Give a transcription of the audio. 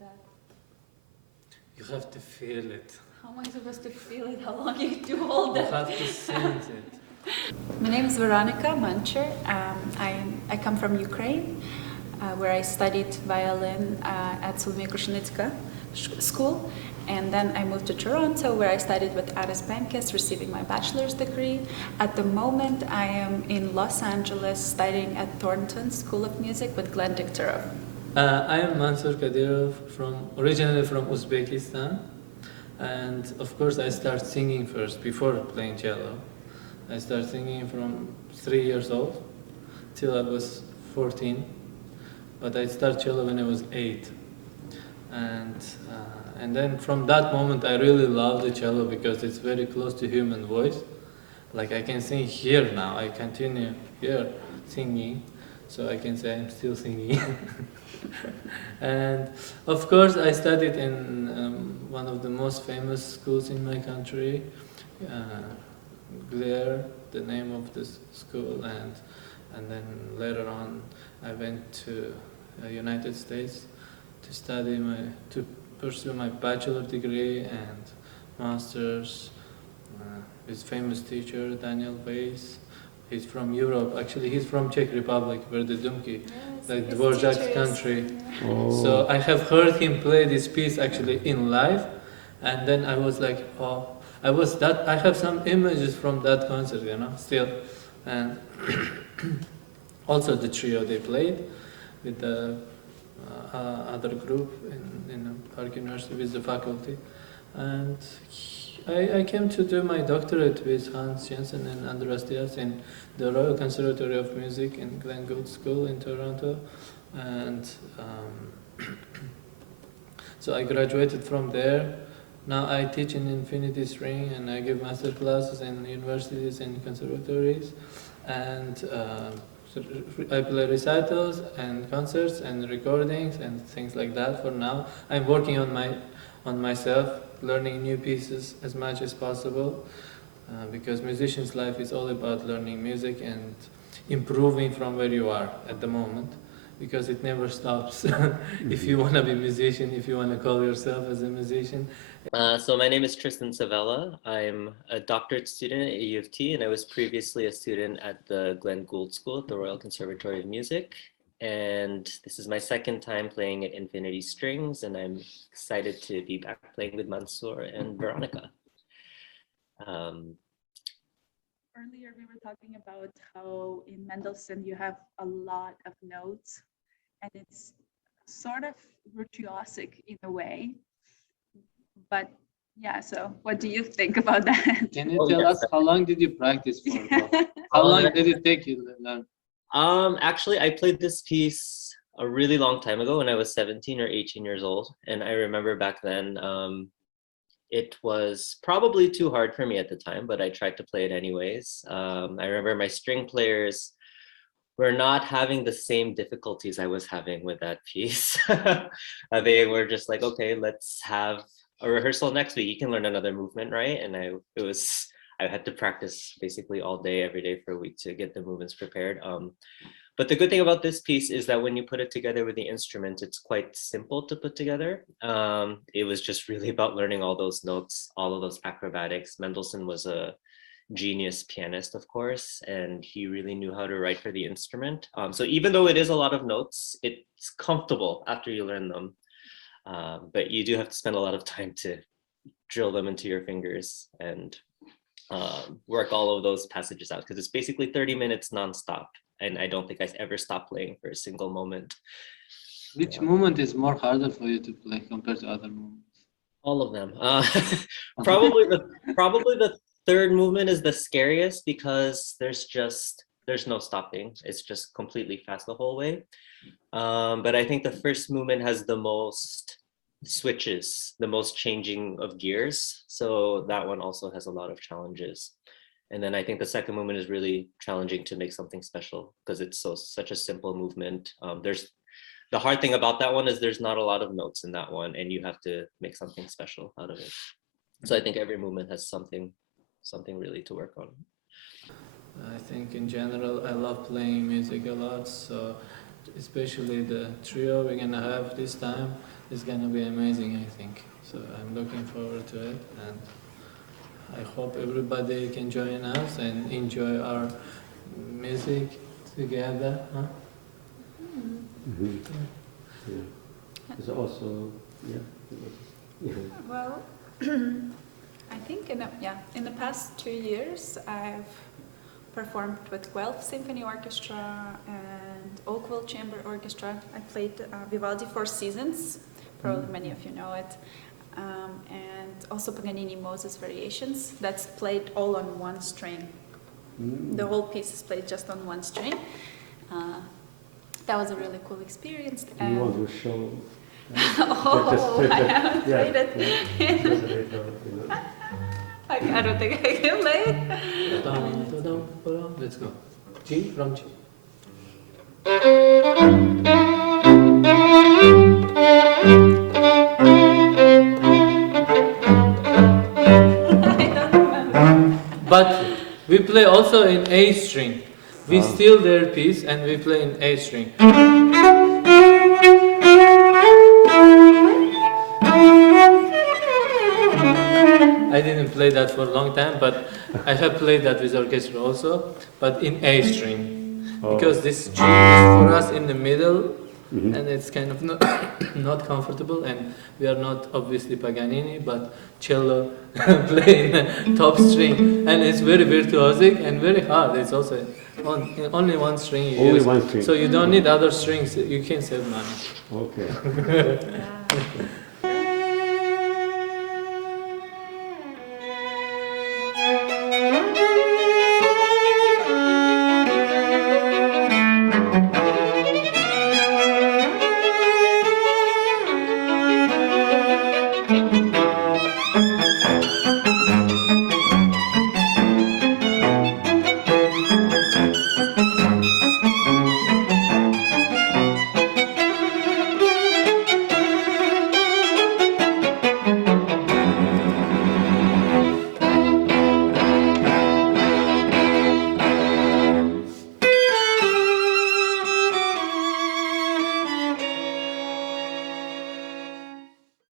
that? You have to feel it. How am I supposed to feel it? How long you do hold You that? have to sense it. My name is Veronika, Manchur. I come from Ukraine, where I studied violin at Solomia school. And then I moved to Toronto, where I studied with Aris Bankes, receiving my bachelor's degree. At the moment, I am in Los Angeles studying at Thornton School of Music with Glenn Diktarov. I am Mansur Kadirov, originally from Uzbekistan. And of course, I started singing first before playing cello. I started singing from 3 years old till I was 14. But I started cello when I was 8. And then from that moment, I really loved the cello because it's very close to human voice. Like I can sing here now. I continue here singing, so I can say I'm still singing. And of course, I studied in one of the most famous schools in my country, Glare, the name of this school, and then later on, I went to United States to pursue my bachelor degree and master's with famous teacher Daniel Weiss. He's from Europe. Actually, he's from Czech Republic, where the Dumki, like Dvorak's country. Oh. So I have heard him play this piece actually in live, and then I was like, oh, I have some images from that concert, still, and also the trio they played with the other group in Park University with the faculty, and I came to do my doctorate with Hans Jensen and Andreas Diaz in the Royal Conservatory of Music in Glenn Gould School in Toronto, and so I graduated from there. Now I teach in Infiniti string and I give master classes in universities and conservatories, and I play recitals and concerts and recordings and things like that. For now, I'm working on myself, learning new pieces as much as possible, because musician's life is all about learning music and improving from where you are at the moment, because it never stops. If you want to be a musician, if you want to call yourself as a musician. So my name is Tristan Savella. I'm a doctorate student at U of T, and I was previously a student at the Glenn Gould School at the Royal Conservatory of Music. And this is my second time playing at Infiniti Strings, and I'm excited to be back playing with Mansur and Veronika. Earlier, we were talking about how in Mendelssohn you have a lot of notes, and it's sort of virtuosic in a way. But yeah, so what do you think about that? Can you tell us how long did you practice for? How long did it take you to learn? Actually, I played this piece a really long time ago when I was 17 or 18 years old. And I remember back then, it was probably too hard for me at the time, but I tried to play it anyways. I remember my string players were not having the same difficulties I was having with that piece. They were just like, okay, let's have a rehearsal next week. You can learn another movement, right? And I had to practice basically all day, every day for a week to get the movements prepared. But the good thing about this piece is that when you put it together with the instrument, it's quite simple to put together. It was just really about learning all those notes, all of those acrobatics. Mendelssohn was a genius pianist, of course, and he really knew how to write for the instrument. So even though it is a lot of notes, it's comfortable after you learn them. But you do have to spend a lot of time to drill them into your fingers and work all of those passages out, because it's basically 30 minutes nonstop. And I don't think I ever stopped playing for a single moment. Which movement is more harder for you to play compared to other movements? All of them. Probably the third movement is the scariest, because there's no stopping. It's just completely fast the whole way. But I think the first movement has the most switches, the most changing of gears. So that one also has a lot of challenges. And then I think the second movement is really challenging to make something special, because it's such a simple movement. The hard thing about that one is there's not a lot of notes in that one, and you have to make something special out of it. So I think every movement has something really to work on. I think in general, I love playing music a lot. So especially the trio we're gonna have this time, is gonna be amazing, I think. So I'm looking forward to it, and I hope everybody can join us and enjoy our music together. Huh? Mm-hmm. Yeah. There's also, yeah. Well, I think in the past 2 years I've performed with Guelph Symphony Orchestra and Oakville Chamber Orchestra. I played Vivaldi Four Seasons, probably many of you know it, and also Paganini Moses Variations. That's played all on one string. The whole piece is played just on one string. That was a really cool experience. Do you want to show? Oh, I haven't played it. I don't think I can play it. Let's go. G from G. I don't remember. But we play also in A string. We steal their piece and we play in A string. I didn't play that for a long time, but I have played that with orchestra also, but in A string. Because this G is for us in the middle, and it's kind of not comfortable, and we are not obviously Paganini, but cello playing top string, and it's very virtuosic and very hard. It's also only one string you use. One string. So you don't need other strings, you can save money. Okay. Yeah.